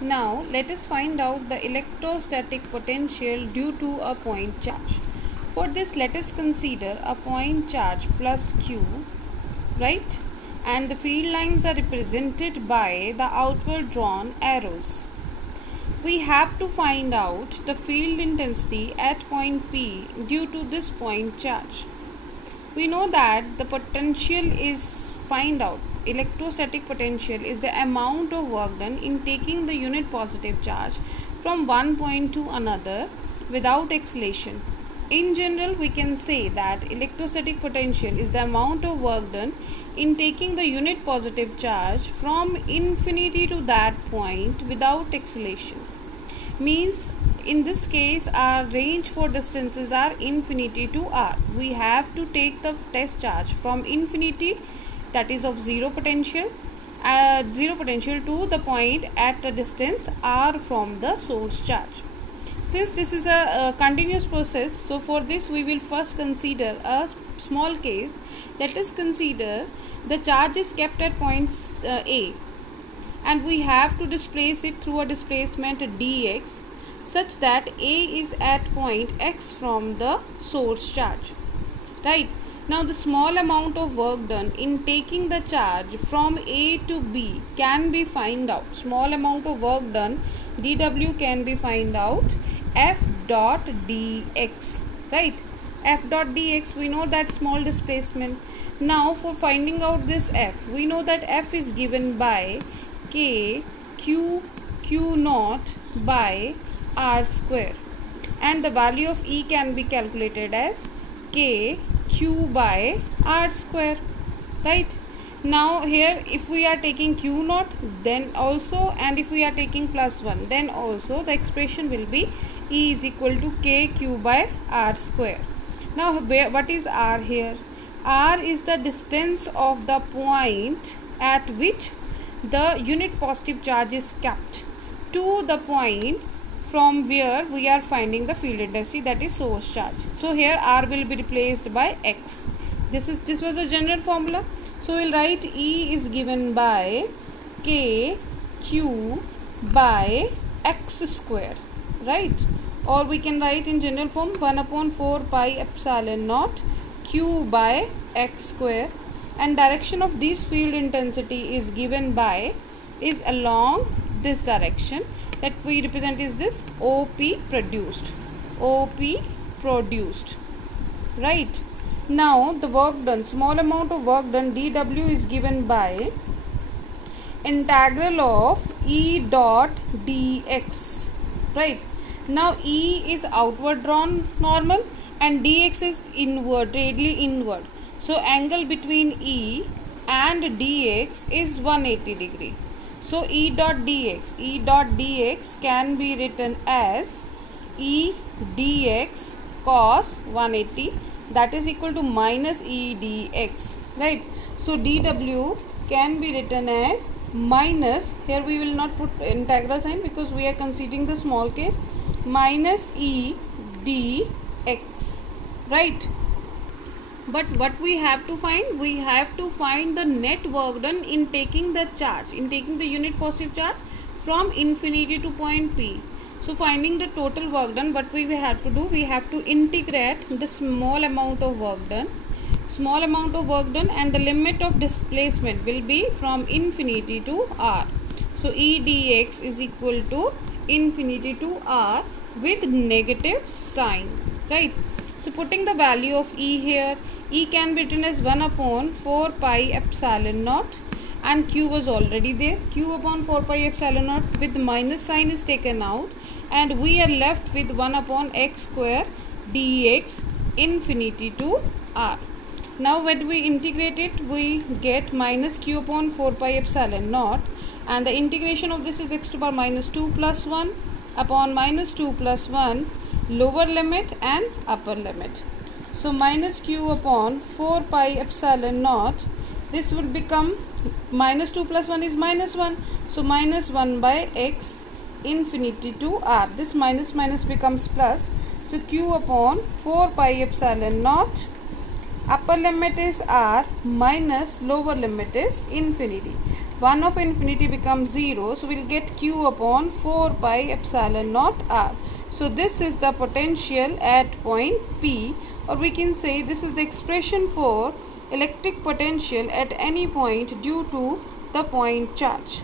Now let us find out the electrostatic potential due to a point charge. For this, let us consider a point charge plus Q, right? And the field lines are represented by the outward drawn arrows. We have to find out the field intensity at point P due to this point charge. We know that the potential is electrostatic potential is the amount of work done in taking the unit positive charge from one point to another without acceleration. In general, we can say that electrostatic potential is the amount of work done in taking the unit positive charge from infinity to that point without acceleration. Means in this case our range for distances are infinity to r. We have to take the test charge from infinity, that is of zero potential to the point at a distance r from the source charge. Since this is a continuous process, so for this we will first consider a small case. Let us consider the charge is kept at point A and we have to displace it through a displacement dx such that A is at point x from the source charge, right? Now the small amount of work done in taking the charge from A to B can be found out. Small amount of work done dW can be found out F dot dx, right? F dot dx, we know that small displacement. Now for finding out this F, we know that F is given by K Q naught by R square, and the value of E can be calculated as K Q by R square, right? Now here if we are taking Q naught then also, and if we are taking plus 1 then also, the expression will be E is equal to K Q by R square. Now what is R here? R is the distance of the point at which the unit positive charge is kept to the point from where we are finding the field intensity, that is source charge. So here R will be replaced by X. This was a general formula. So we'll write E is given by K Q by X square, right? Or we can write in general form 1 upon 4 pi epsilon naught Q by X square, and direction of this field intensity is given by along this direction that we represent is this OP produced, right? Now the work done, small amount of work done dW is given by integral of E dot dx, right? Now E is outward drawn normal and dx is inward, radially inward. So angle between E and dx is 180 degree. So E dot dx can be written as E dx cos 180, that is equal to minus E dx, right? So dW can be written as minus, here we will not put integral sign because we are considering the small case, minus E dx, right? But what we have to find? We have to find the net work done in taking the charge, in taking the unit positive charge from infinity to point P. So finding the total work done, what we have to do? We have to integrate the small amount of work done, and the limit of displacement will be from infinity to R. So E dx is equal to infinity to R with negative sign, right? So putting the value of E here, E can be written as 1 upon 4 pi epsilon naught, and Q was already there. Q upon 4 pi epsilon naught with minus sign is taken out, and we are left with 1 upon x square dx infinity to R. Now when we integrate it, we get minus Q upon 4 pi epsilon naught, and the integration of this is x to the power minus 2 plus 1 upon minus 2 plus 1, lower limit and upper limit. So minus Q upon 4 pi epsilon naught, this would become minus 2 plus 1 is minus 1. So minus 1 by x infinity to R. This minus becomes plus. So Q upon 4 pi epsilon naught, upper limit is R minus lower limit is infinity. 1 of infinity becomes 0, so we'll get q upon 4 pi epsilon naught r. So this is the potential at point P, or we can say this is the expression for electric potential at any point due to the point charge.